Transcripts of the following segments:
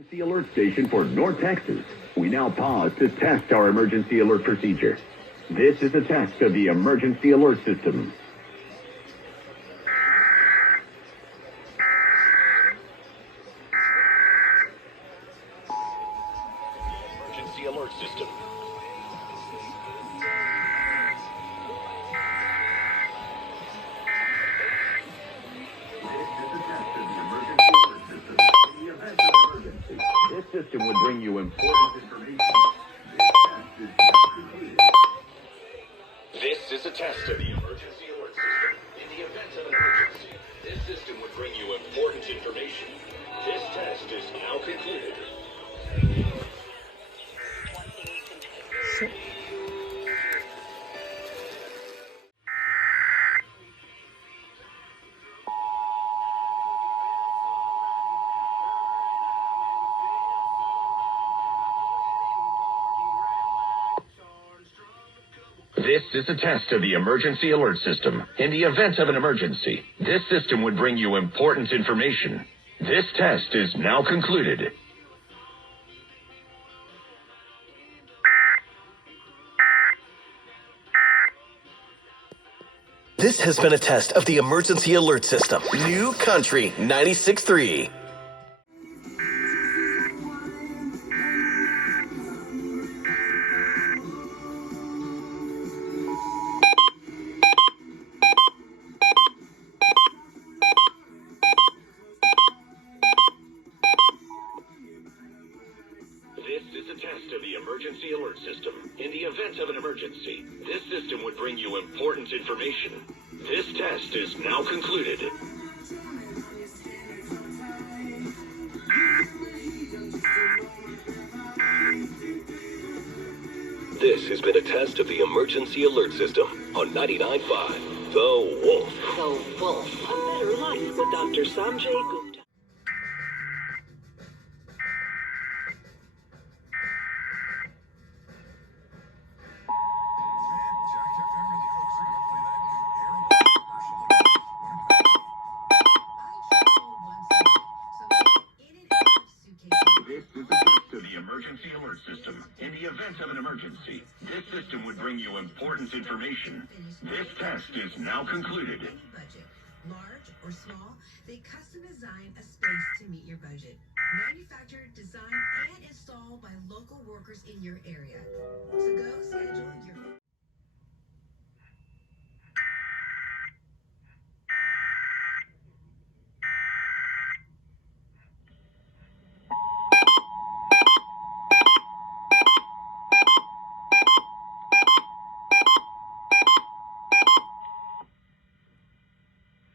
Emergency alert station for North Texas. We now pause to test our emergency alert procedure. This is a test of the emergency alert system. Emergency alert system. This system would bring you important information. This is a test of the emergency alert system. In the event of an emergency, this system would bring you important information. This test is now concluded. This is a test of the emergency alert system. In the event of an emergency, this system would bring you important information. This test is now concluded. This has been a test of the emergency alert system. New Country 96.3. This is a test of the emergency alert system. In the event of an emergency, this system would bring you important information. This test is now concluded. This has been a test of the emergency alert system on 99.5 The Wolf. The Wolf. A better life with Dr. Sanjay Gupta. This is a test of the emergency alert system. In the event of an emergency, this system would bring you important information. This test is now concluded. Budget, large or small, they custom design a space to meet your budget. Manufactured, designed, and installed by local workers in your area. So go schedule your...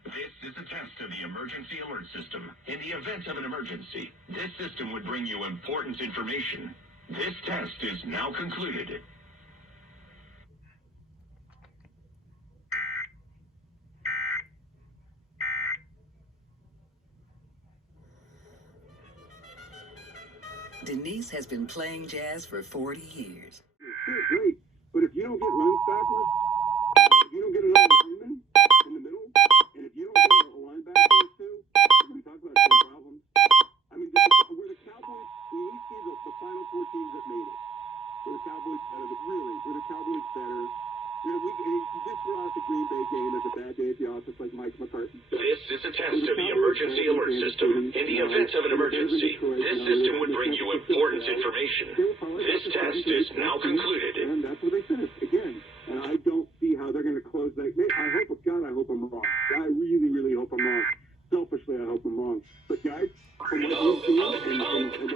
This is a test of the emergency alert system. In the event of an emergency, this system would bring you important information. This test is now concluded. Denise has been playing jazz for 40 years. Sure, great. But if you don't get run stoppers, if you don't get another lineman in the middle, and if you don't get a linebacker or two, we're going to talk about the same problems. I mean, we're the Cowboys. When we see the final four teams that made it, we're the Cowboys better. Really, we're the Cowboys better. You know, you just throw out the Green Bay game as a bad day at the office, like Mike McCarthy. This is a test of the emergency alert system. In the event of an emergency, this system would bring you important information. This test is now concluded. And that's what they said again. And I don't see how they're going to close that. I hope, God, I hope I'm wrong. I really, really hope I'm wrong. Selfishly, I hope I'm wrong. But guys, from what we've seen and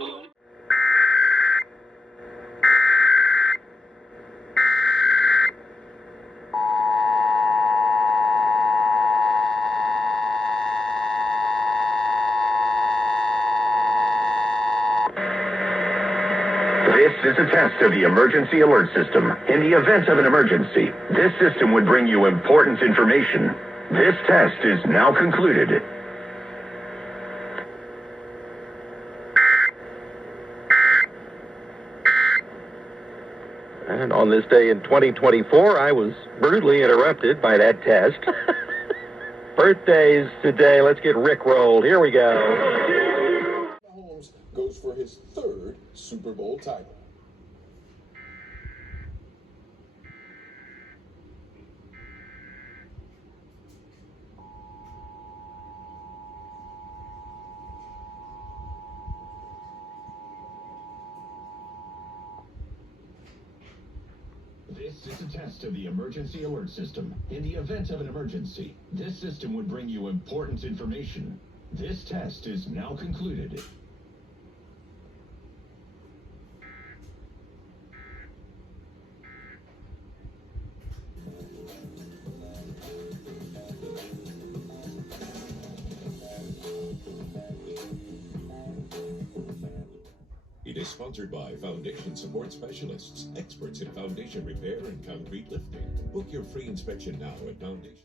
This is a test of the emergency alert system. In the event of an emergency, this system would bring you important information. This test is now concluded. And on this day in 2024, I was brutally interrupted by that test. Birthdays today. Let's get Rick rolled. Here we go. goes for his third Super Bowl title. This is a test of the emergency alert system. In the event of an emergency, this system would bring you important information. This test is now concluded. It is sponsored by Foundation Support Specialists, experts in foundation repair and concrete lifting. Book your free inspection now at Foundation.